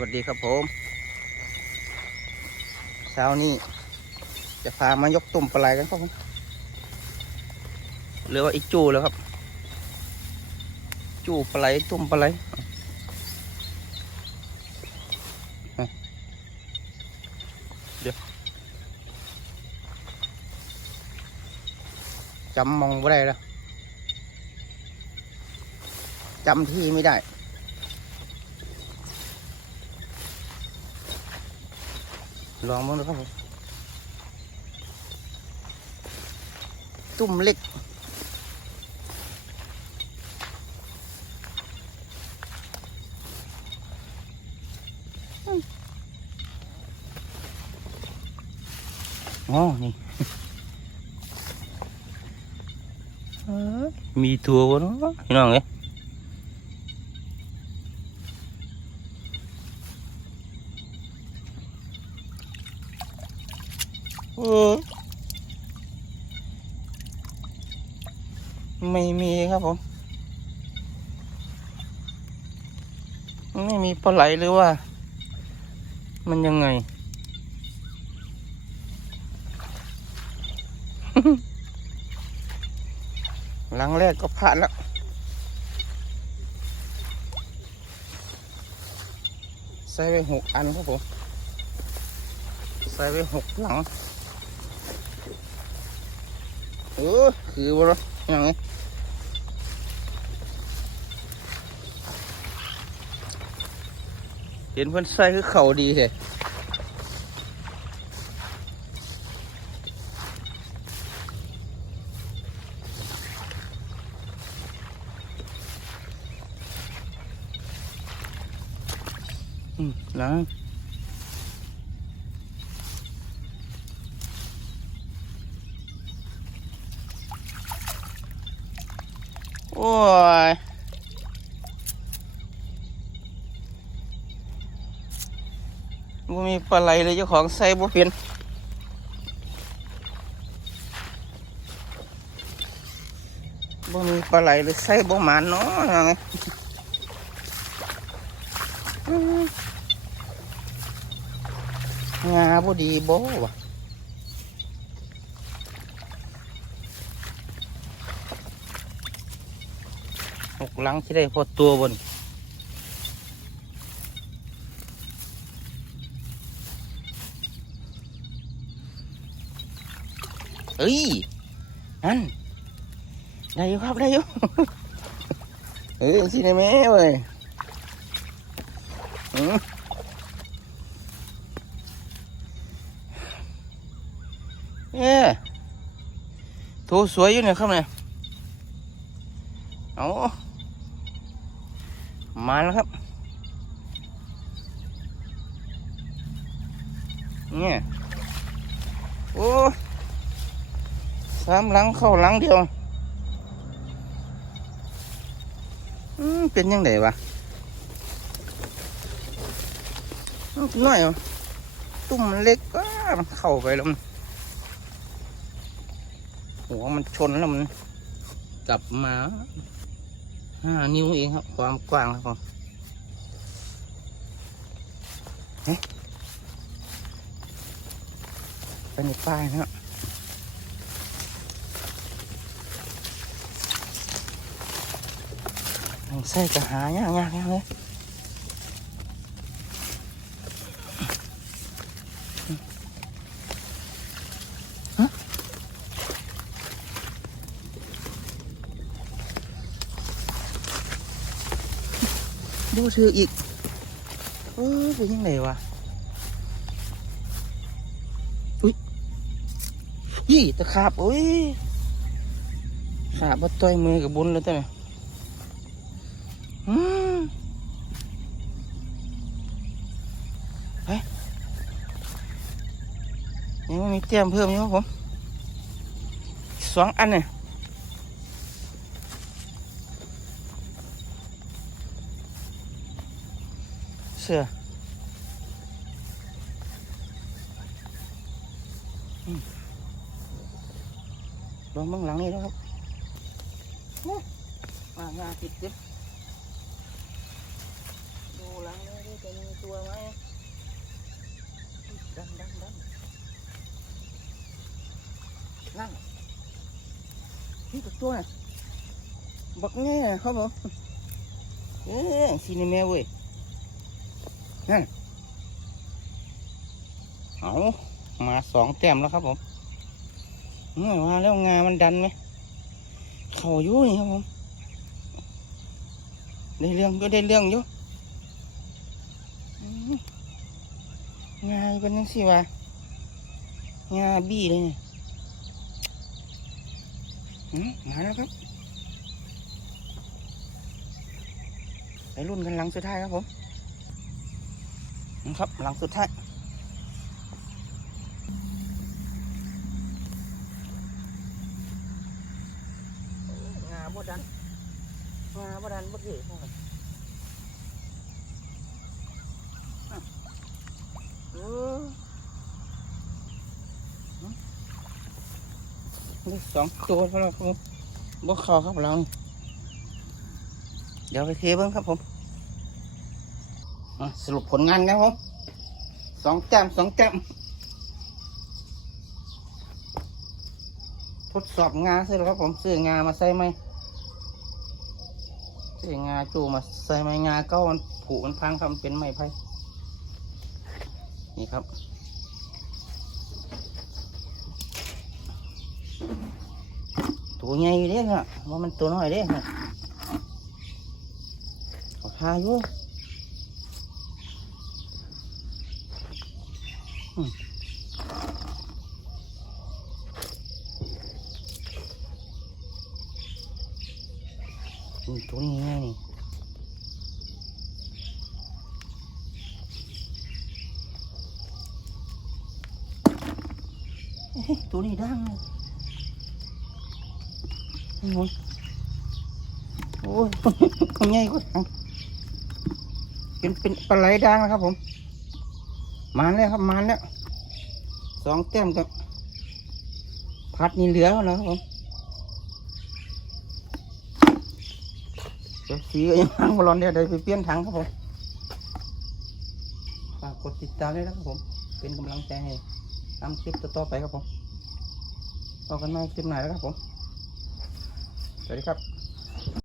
วัสดีครับผมเช้านี้ จะพามายกตุ่มปลาไหลกันครับผมหรือว่าอีจูแล้วครับ จูปลาไหลตุ่มปลาไหลเดี๋ยวจำมองไม่ได้แล้วจำที่ไม่ได้ ลองบ้างนะครับผมตุ่มเล็กอ๋อนี่เอ้ยมีตัววะเนาะพี่น้องเอ้ยเออ ไม่มีครับผม ไม่มีปลาไหลหรือว่า มันยังไง หลังแรกก็ผ่านแล้วใส่ไปหกอันครับผม ใส่ไปหกหลัง เออคือวะยังไงเห็นเพื่อนใส่คือเข่าดีเลยอืมหลัง โอ้ยบ่มีปลาไหลเลยเจ้าของใส่บ่เป็นบ่มีปลาไหลเลยใส่บ่หมานเนาะยังไงอื้องาบ่ดีบ่วะ หกหลังที่ได้พอตัวบนเอ้ย นั่น ได้อยู่ครับ ได้อยู่ เอ้ยสิได้แม่เว้ยเอ้โถสวยอยู่เนี่ยครับเนี่ยเอา มาแล้วครับ เนี่ย โอ้สามหลังเข้าหลังเดียวอืมเป็นยังไงวะน้อยเหรอตุ่มเล็กก็มันเข้าไปแล้วมันหัวมันชนแล้วมันกลับมา ห้านิ้วเองครับ ความกว้างครับผมเฮ้ยไปในป้ายนะครับทางไส้ก็หายากยากยากเลย ดูถืออีกเออเป็นยังไงวะอุ้ยยี่ตะขาบอุ้ยขาบมาต่อยมือกับบุญเลยตั้งอืมเฮ้ยยังไม่มีเตรียมเพิ่มอยู่ครับผมสองอันเนี่ย สือลองมั่งหลังนี่นะครับมางาติดจิบดูหลังนี่จะมีตัวไหมดังดังดังนั่งนี่ตัวตัวนะบักแน่ครับผมเอ๊ะซีนีเม่เว้ย นั่นเอามาสองแต้มแล้วครับผมอืมมาแล้วงามันดันไหมเข่าอยู่นี่ครับผม ได้เรื่องก็ได้เรื่องอยู่อืมงาเป็นยังสิวะงาบี้เลยเนี่ยมาแล้วครับไปรุ่นกันหลังสุดท้ายครับผม นะครับหลังสุดท้ายงาบดันงาบดันบ่เกี่ยวกันอะเออได้สองตัวแล้วครับผมบ่เข้าครับเรานี่เดี๋ยวไปเทเบิ้งครับผมอะ สรุปผลงานนะครับผมสองแต้มสองแต้มทดสอบงาเสร็จแล้วครับผมซื้องามาใส่ไหมซื้องาจูมาใส่ไหมงาเก้ามันผุมันพังครับมันเป็นไม้ไผ่นี่ครับตัวใหญ่อยู่เด้ค่ะว่ามันตัวน้อยเด้ค่ะเอาทาอยู่อืม นี่ตัวนี้ไงนี่ตัวนี้ดังเลยโอ้ยโอ้ยใหญ่กว่าเป็นเป็นปลาไหลด่างนะครับผม มาแล้วครับมาแล้วสองแต้มกับ พัดนี่เหลือแล้วนะครับผมเดี๋ยวสีก็ยังล้างบอลอนเดี๋ยวเดี๋ยวไปเปลี่ยนถังครับผมฝากกดติดตามด้วยนะครับผม เป็นกำลังใจให้ทำคลิปต่อๆไปครับผมพบกันใหม่คลิปหนาแล้วครับผม สวัสดีครับ